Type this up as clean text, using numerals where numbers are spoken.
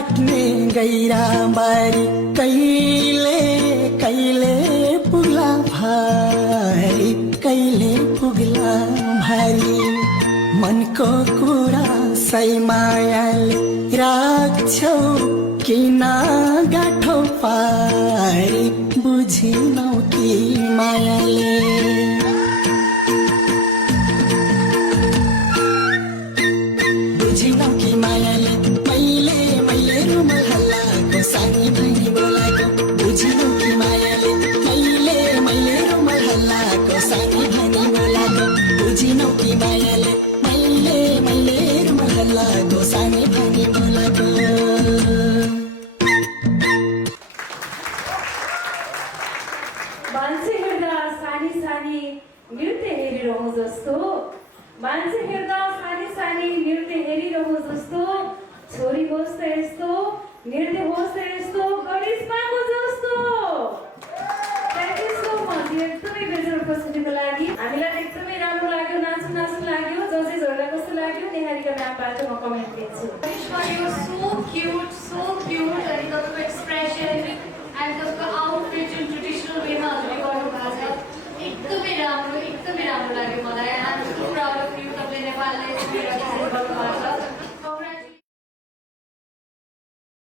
काट्ने गैरा बारी कहिले कहिले पुग्ला भारी कहिले पुग्ला भारी मनको कुरा सही मायाले राख्छौ किन गाठो पारी बुझिनौ कि मायाले बुझिनौ कि मायाले मैले रुमल हल्लाको सानी भनी बोलाको बुझिनौ कि मायाले मैले रुमल हल्लाको सानी भनी बोलाको बुझिनौ कि मायाले मैले रुमल हल्लाको सानी भनी बोलाको मान्छे हेर्दा सानी सानी नृत्य हेरिरहँ जस्तो मान्छे हेर्दा सानी सानी नृत्य हेरिरहँ जस्तो छोरी होस् त यस्तो नृत्य होस् त यस्तो करिश्माको जस्तो थ्याङ्क यू सो मच एकदमै बेजोड उपस्थितिको लागि हामीलाई एकदमै राम्रो लाग्यो नाच्नु लाग्यो जजेसहरूलाई कस्तो लाग्यो निहारिका म्यामबाट म कमेन्ट दिन्छु करिश्मा यु सो क्युट अनि तपाईँको एक्सप्रेसन एन्ड तपाईँको आउटफिट जुन ट्रेडिसनल वेमा हजुरले गर्नुभएको छ एकदमै राम्रो लाग्यो मलाई and I'm so proud of you तपाईँले नेपाललाई छोडेर गर्नुभएको